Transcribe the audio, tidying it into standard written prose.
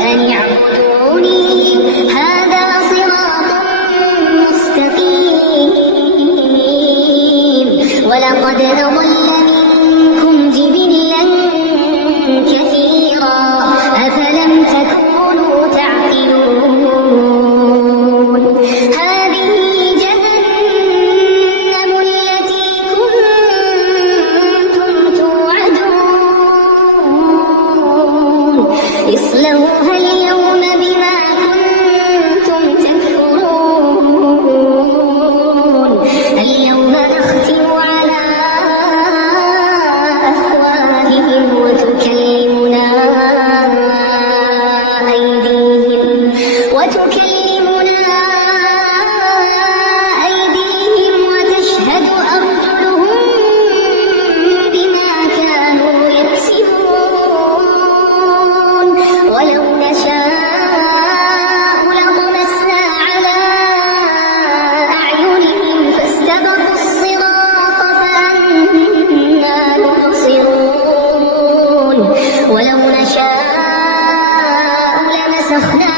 أن اعبدوني هذا صراط مستقيم ولقد أضل منكم جبلا كثيرا أفلم تكونوا تعقلون هذه جهنم التي كنتم توعدون اصلوها اليوم بما كنتم تكفرون اليوم نختم على أفواههم وتكلمنا أيديهم وتشهد أرجلهم بما كانوا يكسبون ولو نشاء لطمسنا على أعينهم فاستبقوا الصراط فأنى يبصرون ولو نشاء لمسخنا